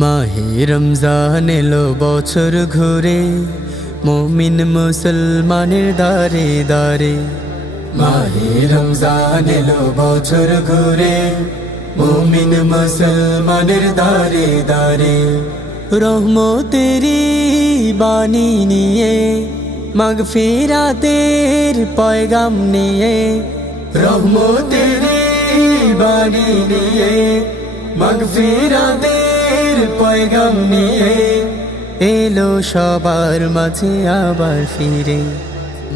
মাহে রমজান এলো বছর ঘুরে, মুমিন মুসলমানের দারে দারে। মাহে রমজান এলো বছর ঘুরে, মুমিন মুসলমানের দারে দারে। রহমতেরি বাণী নিয়ে, মাগফিরাতের পয়গাম নিয়ে, রহমতেরি বাণী নিয়ে, মাগফিরাতের পয়গাম নিয়ে এলো সবার মাঝে আবার ফিরে।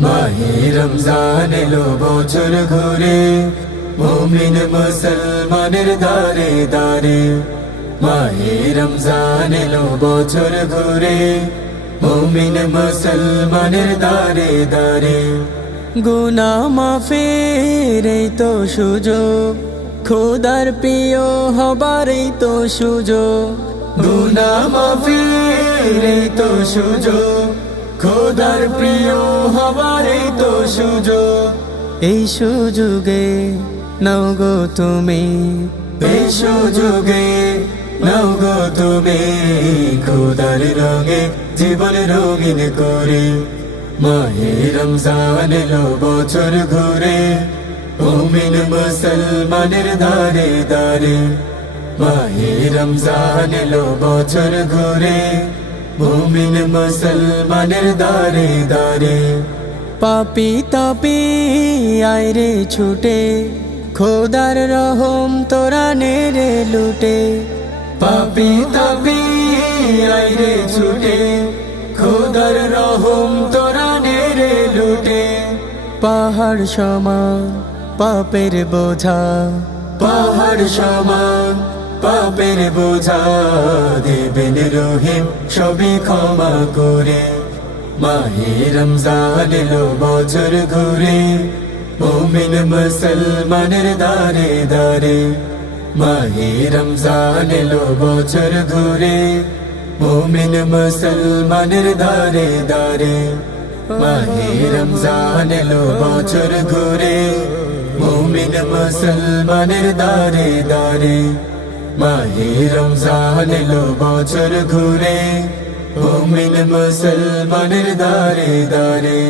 মাহে রমজান এলো বছর ঘুরে, মুমিন মুসলমানের দারে দারে। মাহে রমজান এলো বছর ঘুরে, মুমিন মুসলমানের দারে দারে। গুনাহ মাফের এই তো সুযোগ, খোদার প্রিয় হবার এই তো সুযোগ। গুনাহ মাফের এই তো সুযোগ, খোদার প্রিয় হবার এই তো সুযোগ। এই সুযোগে নাও গো তুমি, এই সুযোগে নাও গো তুমি, খোদার রঙে জীবন রঙিন করে। মাহে রমজান এলো বছর ঘুরে, মুমিন মুসলমানের দারে দারে। মাহে রমজান এলো বছর ঘুরে, মুমিন মুসলমানের দারে দারে। পাপী তাপী আয় রে ছুটে, খোদার রহম তোরা নেরে লুটে। পাপী তাপী আয় রে ছুটে, খোদার রহম তোরা নেরে লুটে। পাহাড় সমান পাপের বোঝা, পাহাড় সমান পাপের বোঝা, দেবেন রহিম সবই ক্ষমা করে। মাহে রমজান এলো বছর ঘুরে, মুমিন মুসলমানের দারে দারে। মাহে রমজান এলো বছর ঘুরে, মুমিন মুসলমানের দারে দারে। মাহে রমজান এলো বছর ঘুরে, মুমিন মুসলমানের দারে দারে। মাহে রমজান এলো বছর ঘুরে, মুমিন মুসলমানের দারে দারে।